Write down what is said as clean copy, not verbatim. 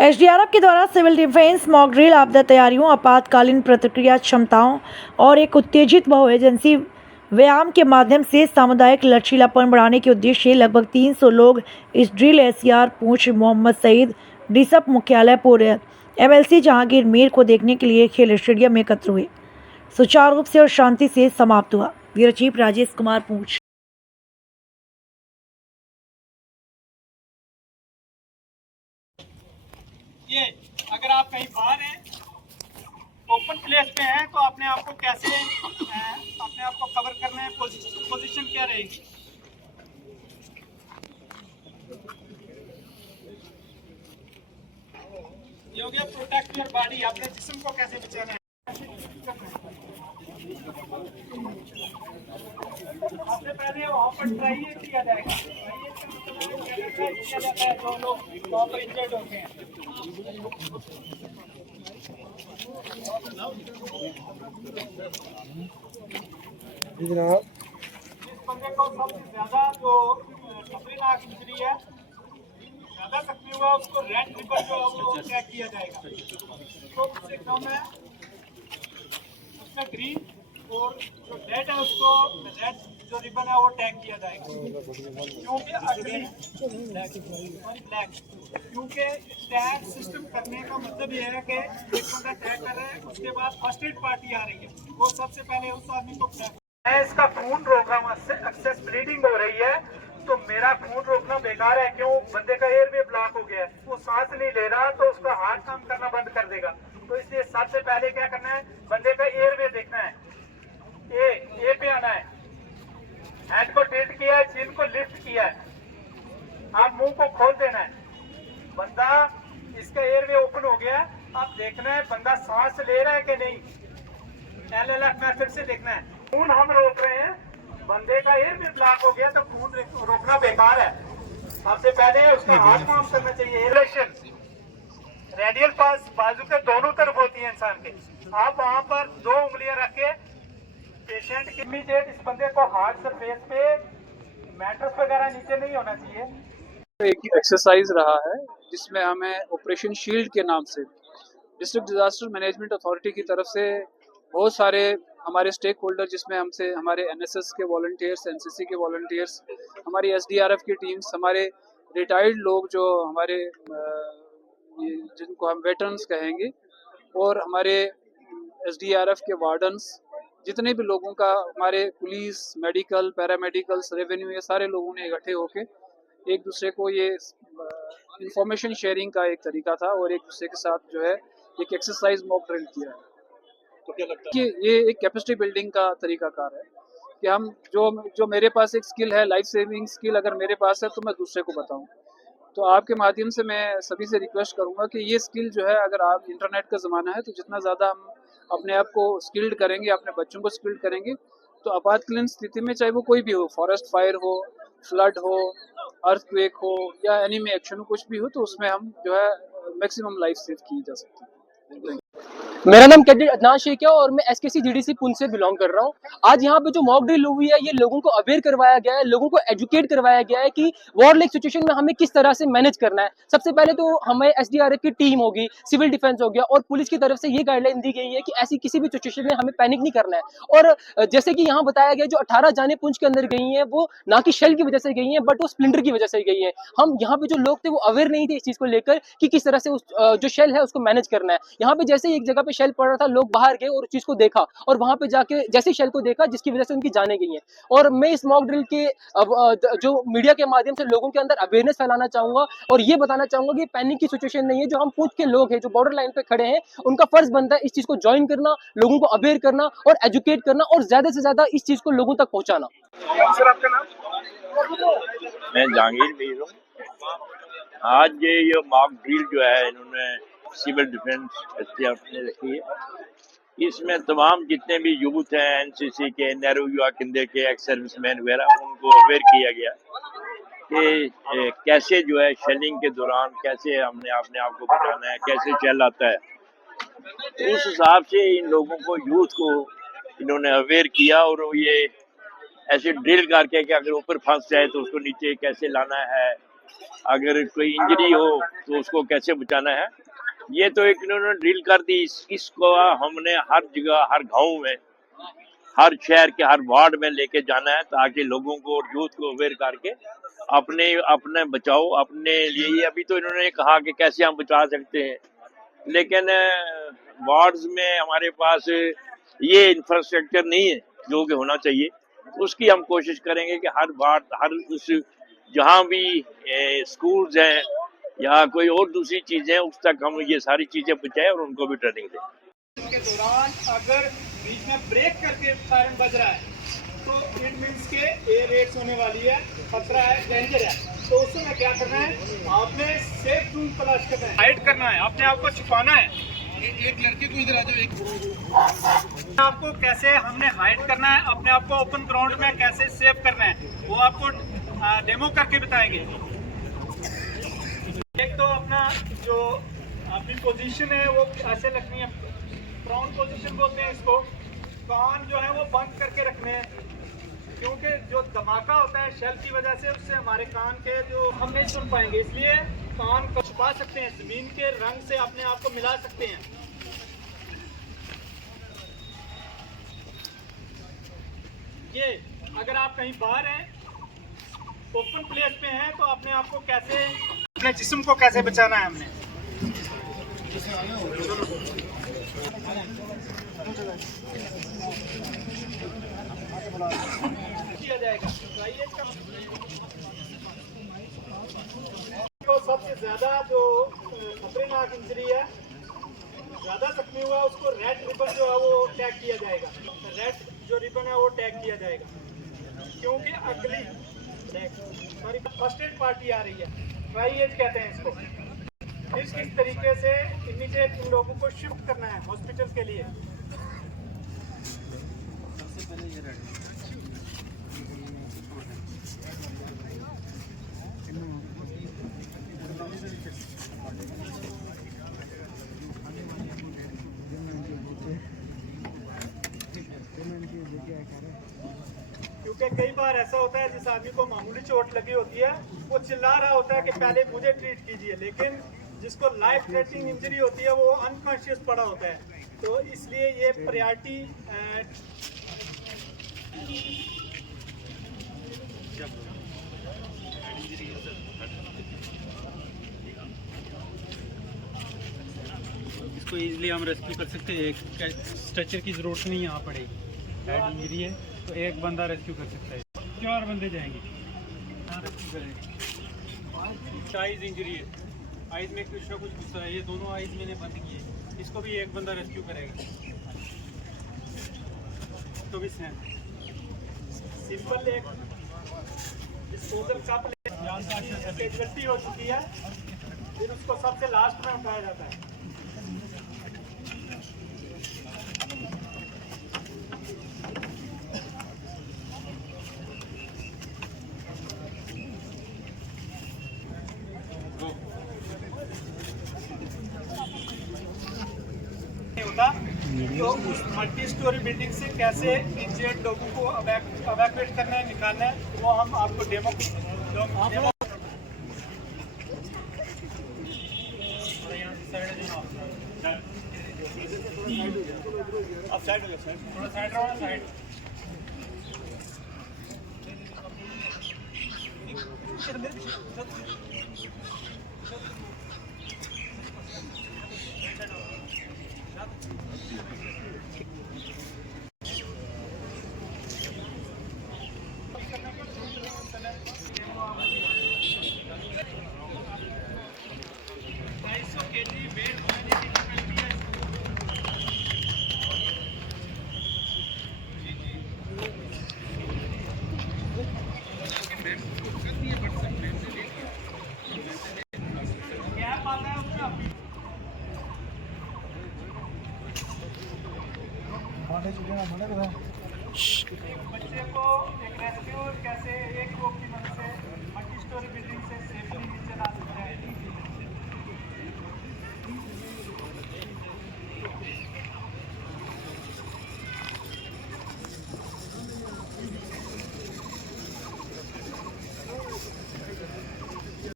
SDRF के द्वारा civil defence mock drill आपदा तैयारियों, आपातकालीन प्रतिक्रिया क्षमताओं और एक उत्तेजित बहु एजेंसी व्यायाम के माध्यम से सामुदायिक लचीलापन बढ़ाने के उद्देश्य से लगभग 300 लोग इस ड्रिल एससीआर पूंछ मोहम्मद सईद डिसप मुख्यालय पूर्व एमएलसी जहांगीर मीर को देखने के लिए खेल स्टेडियम में एकत्र हुए। सुचारू रूप से और शांति से समाप्त हुआ। ब्यूरो चीफ राजेश कुमार पूंछ। ये अगर आप कहीं बाहर हैं, ओपन प्लेस पे हैं, तो अपने आप को कैसे अपने आप को कवर करना है, पोजीशन क्या रहेगी। ये हो गया प्रोटेक्ट योर बॉडी, अपने जिस्म को कैसे बचाना है। सबसे पहले वहाँ पर ट्राई किया जाएगा, जो लोग वहाँ पर इंजर्ड होते हैं। इस बंदे को सबसे ज्यादा जो खतरनाक इंजरी है, ज्यादा जख्मी हुआ, उसको रेड रिबन जो है वो ट्रैक किया जाएगा। तो उससे कम है उसका ग्रीन, और जो रेड है उसको रेड जो रिबन है वो टैग किया जाएगा। क्योंकि अगली ब्लैक, क्योंकि टैग सिस्टम करने का मतलब ये है कि एक बंदा टैग कर रहा है, उसके बाद फर्स्ट एड पार्टी आ रही है, वो सबसे पहले उस आदमी को मैं इसका खून रोक रहा हूँ, एक्सेस ब्लीडिंग हो रही है, तो मेरा खून रोकना बेकार है। क्यों? बंदे का एयरवे ब्लॉक हो गया है, वो सांस नहीं ले रहा, तो उसका हार्ट काम करना बंद कर देगा। तो इसलिए सबसे पहले क्या करना है, बंदे का एयरवे देखना है। ए पे आना है, हैंड को टिल्ट किया है, चिन को लिफ्ट किया है, आप मुंह को खोल देना है। बंदा इसका एयरवे ओपन हो गया, अब देखना है बंदा सांस ले रहा है कि नहीं। एलएलएफ मेथड से देखना है। खून हम रोक रहे हैं, बंदे का एयरवे ब्लॉक हो गया तो खून रोकना बेकार है। सबसे पहले उसका हाथ काम करना चाहिए। एयरेशन रेडियल पास बाजू के दोनों तरफ होती है इंसान के। आप वहां पर 2 उंगलियां रख के पेशेंट की इमीडिएट इस बंदे को हार्ट सरफेस पे मैट्रेस वगैरह नीचे नहीं होना चाहिए। एक एक्सरसाइज रहा है जिसमें हमें ऑपरेशन शील्ड के नाम से डिस्ट्रिक्ट डिजास्टर मैनेजमेंट अथॉरिटी की तरफ से बहुत सारे हमारे स्टेक होल्डर, जिसमें हमसे हमारे एनएसएस के वॉलंटियर्स, एनसीसी के वॉलंटियर्स, हमारी एसडीआरएफ की टीम्स, हमारे रिटायर्ड लोग जो हमारे जिनको हम वेटरन्स कहेंगे, और हमारे एसडीआरएफ के वार्डन्स, जितने भी लोगों का, हमारे पुलिस, मेडिकल, पैरामेडिकल्स, रेवेन्यू, ये सारे लोगों ने इकट्ठे होके एक दूसरे को ये इंफॉर्मेशन शेयरिंग का एक तरीका था, और एक दूसरे के साथ जो है एक एक्सरसाइज मॉक ड्रिल किया है। तो क्या लगता है कि ये एक कैपेसिटी बिल्डिंग का तरीकाकार है कि हम जो मेरे पास एक स्किल है, लाइफ सेविंग स्किल अगर मेरे पास है, तो मैं दूसरे को बताऊं। तो आपके माध्यम से मैं सभी से रिक्वेस्ट करूंगा कि ये स्किल जो है, अगर आप इंटरनेट का ज़माना है, तो जितना ज़्यादा हम अपने आप को स्किल्ड करेंगे, अपने बच्चों को स्किल्ड करेंगे, तो आपातकालीन स्थिति में, चाहे वो कोई भी हो, फॉरेस्ट फायर हो, फ्लड हो, अर्थक्वेक हो, या एनिमी एक्शन हो, कुछ भी हो, तो उसमें हम जो है मैक्सिमम लाइफ सेव की जा सकती है। मेरा नाम कैडेट अदनान शेख है और मैं एसकेसी जीडीसी पुंछ से बिलोंग कर रहा हूँ। आज यहाँ पे जो मॉक ड्रिल हुई है, ये लोगों को अवेयर करवाया गया है, लोगों को एजुकेट करवाया गया है कि वॉर लाइक सिचुएशन में हमें किस तरह से मैनेज करना है। सबसे पहले तो हमें एसडीआरएफ की टीम होगी, सिविल डिफेंस हो गया, और पुलिस की तरफ से ये गाइडलाइन दी गई है कि ऐसी किसी भी सिचुएशन में हमें पैनिक नहीं करना है। और जैसे कि यहाँ बताया गया, जो 18 जाने पुंछ के अंदर गई हैं, वो ना कि शेल की वजह से गई हैं, बट वो स्प्लिंटर की वजह से गई है। हम यहाँ पे जो लोग थे वो अवेयर नहीं थे इस चीज को लेकर कि किस तरह से उस जो शेल है उसको मैनेज करना है। यहाँ पे जैसे एक जगह पे शेल पड़ रहा था, लोग बाहर गए और उस चीज को देखा, और वहां पे जाके जैसे शेल को देखा, जिसकी वजह से उनकी जानें गई हैं। और मैं इस मॉक ड्रिल के जो मीडिया के माध्यम से लोगों के अंदर अवेयरनेस फैलाना चाहूंगा, और ये बताना चाहूंगा कि पैनिक की सिचुएशन नहीं है। जो हम पूंछ के लोग हैं, जो बॉर्डर लाइन पे खड़े हैं, उनका फर्ज बनता है इस चीज को ज्वाइन करना, लोगों को अवेयर करना और एजुकेट करना, और ज्यादा से ज्यादा इस चीज को लोगों तक पहुंचाना। सर आपका नाम? मैं जहांगीर मीर हूँ। आज ये मॉक ड्रिल जो है, इन्होंने सिविल डिफेंस एसटीएफ ने रखी है। इसमें तमाम जितने भी यूथ हैं, एनसीसी के, नेहरू युवा केंद्र के, एक्स सर्विसमैन वगैरह, उनको अवेयर किया गया कि कैसे जो है शेलिंग के दौरान कैसे हमने अपने आप को बचाना है, कैसे शेल आता है। तो उस हिसाब से इन लोगों को, यूथ को इन्होंने अवेयर किया, और ये ऐसे ड्रिल करके कि अगर ऊपर फंस जाए तो उसको नीचे कैसे लाना है, अगर कोई इंजरी हो तो उसको कैसे बचाना है। ये तो एक इन्होंने ड्रिल कर दी, इसको हमने हर जगह, हर गांव में, हर शहर के हर वार्ड में लेके जाना है, ताकि लोगों को और यूथ को अवेयर करके अपने अपने बचाओ अपने लिए। अभी तो इन्होंने कहा कि कैसे हम बचा सकते हैं, लेकिन वार्ड्स में हमारे पास ये इंफ्रास्ट्रक्चर नहीं है जो कि होना चाहिए। उसकी हम कोशिश करेंगे कि हर वार्ड, हर उस जहाँ भी स्कूल्स हैं या कोई और दूसरी चीजें हैं, उस तक हम ये सारी चीजें पहुंचाएं और उनको भी ट्रेनिंग दें। के दौरान अगर बीच में ब्रेक करके सायरन बज रहा है तो इट मीन्स के एयर रेड्स होने वाली है, खतरा है, डेंजर है। तो उस समय क्या करना है, आपने सेफ रूम तलाश करना है, हाइड करना है, अपने आप को छुपाना है। एक लड़के को इधर आ जाओ, एक आपको कैसे हमने हाइड करना है, अपने आप को ओपन ग्राउंड में कैसे सेव करना है, वो आपको डेमो करके बताएंगे। एक तो अपना जो अपनी पोजीशन है वो ऐसे रखनी है, प्राउन पोजीशन बोलते हैं इसको। कान जो है वो बंद करके रखने हैं, क्योंकि जो धमाका होता है शेल की वजह से, उससे हमारे कान के जो हम नहीं सुन पाएंगे, इसलिए कान को छुपा सकते हैं, जमीन के रंग से अपने आप को मिला सकते हैं। ये अगर आप कहीं बाहर हैं, ओपन प्लेस पे हैं, तो अपने आप को कैसे, अपने जिस्म को कैसे बचाना है हमने। किया जाएगा तो सबसे ज्यादा जो खतरनाक इंजरी है, ज्यादा जख्मी हुआ, उसको रेड रिबन जो है वो टैग किया जाएगा। रेड जो रिबन है वो टैग किया जाएगा, क्योंकि अगली सॉरी फर्स्ट एड पार्टी आ रही है, ट्राई एज कहते हैं इसको। किस तरीके से इमीडिएट इन लोगों को शिफ्ट करना है हॉस्पिटल के लिए। क्योंकि कई बार ऐसा होता है जिस आदमी को मामूली चोट लगी होती है वो चिल्ला रहा होता है कि पहले मुझे ट्रीट कीजिए, लेकिन जिसको लाइफ थ्रेटनिंग इंजरी होती है वो अनकॉन्शियस पड़ा होता है। तो इसलिए ये प्रायोरिटी इसको इजीली हम रेस्क्यू कर सकते हैं, एक स्ट्रेचर की ज़रूरत नहीं यहाँ पड़ेगी। हेड इंजरी है तो एक बंदा रेस्क्यू कर सकता है, 4 बंदे जाएंगे, हाँ रेस्क्यू करेंगे। आइज़ इंजरी है, आइज़ में कुछ ना कुछ गुस्सा है, ये दोनों आइज़ मैंने बंद किए, इसको भी एक बंदा रेस्क्यू करेगा। तो भी सिंपल एक डिस्पोजल कप कैजुअलिटी हो चुकी है, फिर उसको सबसे लास्ट में उठाया जाता है। होता तो उस मल्टी स्टोरी बिल्डिंग से कैसे इंजर्ड लोगों को एवैक्यूएट करना है, निकालना है, वो हम आपको डेमो आप साइड हो जाओ, थोड़ा साइड रहो, साइड। बच्चे को एक रेस्क्यू कैसे एक लोग की मदद से मल्टी स्टोरी बिल्डिंग